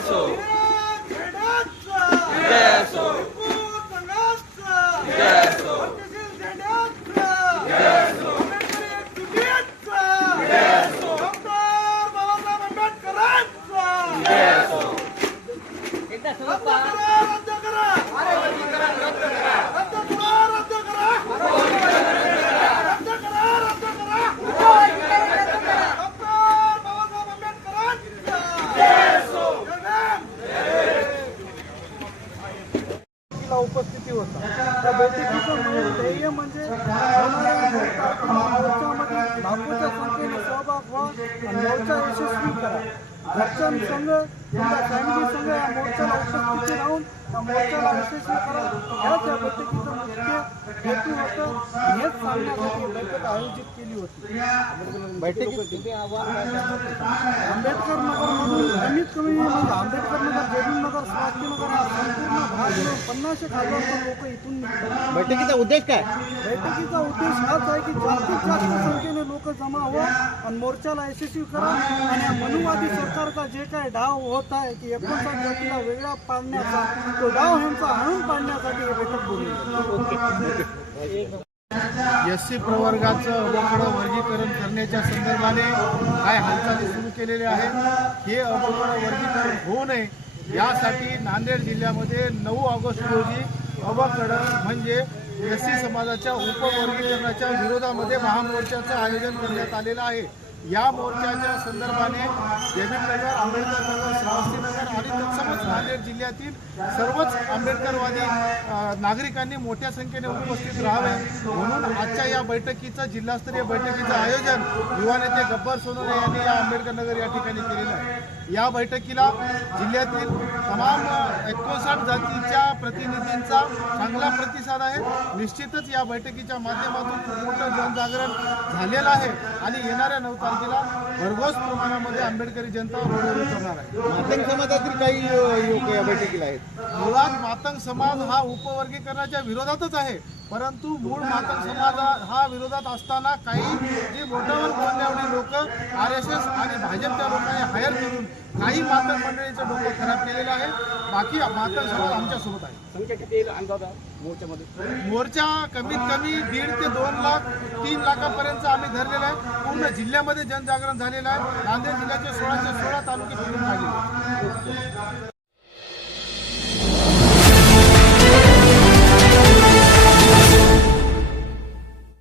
असो, विजय असो, विजय असो, विजय असो, विजय असो, विजय असो. उपस्थिती होता. त्या बैठकीचं मूळ ध्येय म्हणजे मोर्चामध्ये लाखोच्या संख्येने सहभाग व्हा आणि मोर्चा यशस्वी करा. घरच्यांसंग तुमच्या फॅमिली संघ या मोर्चाला उपस्थिती राहून या मोर्चाला यशस्वी करा. याच या बैठकीचं मुख्य हेतू होतं. हेच सांगण्यासाठी बैठक आयोजित केली होती. बैठकीत आंबेडकर नगरमधून कमीत कमी म्हणजे आंबेडकर नगर, जयभीम नगर, स्वास्तीनगर हा संपूर्ण भाग मिळून 50,000 लोक इथून निघतात. बैठकीचा उद्देश काय? बैठकीचा उद्देश हाच आहे की जास्तीत जास्त संख्येने लोक जमा व्हा आणि मोर्चाला यशस्वी करा आणि या मनुवादी सरकारचा जे काय डाव होत आहे की 59 जातीला वेगळा पाडण्याचा तो डाव ह्यांचा हाणून पाडण्यासाठी हे बैठक बोलली. एससी प्रवर्गाचं अवघड वर्गीकरण करण्याच्या संदर्भाने काय हालचाली सुरू केलेल्या आहेत. हे अवघड वर्गीकरण होऊ नये यासाठी नांदेड जिल्ह्यामध्ये 9 ऑगस्ट रोजी अवघड म्हणजे एससी समाजाच्या उपवर्गीकरणाच्या विरोधामध्ये महामोर्चाचं आयोजन करण्यात आलेलं आहे. या मोर्चाच्या संदर्भाने जयभीम नगर, आंबेडकर नगर, श्रावस्तीनगर आणि तत्समच नांदेड जिल्ह्यातील सर्वच आंबेडकरवादी नागरिकांनी मोठ्या संख्येने उपस्थित राहावे म्हणून आजच्या या बैठकीचं जिल्हास्तरीय बैठकीचं आयोजन युवा नेते गब्बर सोनवणे यांनी या आंबेडकर नगर या ठिकाणी केलेलं आहे. या बैठकीला जिल्ह्यातील तमाम 59 जातीच्या प्रतिनिधींचा चांगला प्रतिसाद आहे. निश्चितच या बैठकीच्या माध्यमातून मोठं जनजागरण झालेलं आहे आणि येणाऱ्या 9 तारखेला भरघोस प्रमाणामध्ये आंबेडकरी जनता रोडवर उतरणार आहे. मातंग समाजातील काही लोक या बैठकीला आहेत. मुळात मातंग समाज हा उपवर्गीकरणाच्या विरोधातच आहे, परंतु मूळ मातंग समाज हा विरोधात असताना काही जी मोठ्यावर बोलण्यावरी लोक RSS आणि भाजपच्या लोकांनी हायर करून काही मातंग मंडळीचं डोकं खराब केलेलं आहे. बाकी मातंग समाज आमच्यासोबत आहे. संख्या किती अंदाज मोर्चामध्ये? मोर्चा कमीत कमी 1.5 ते 2 लाख 3 लाखापर्यंत आम्ही धरलेला आहे. पूर्ण जिल्ह्यामध्ये जनजागरण झालेलं आहे. नांदेड जिल्ह्याचे 16चे 16 तालुके फिरून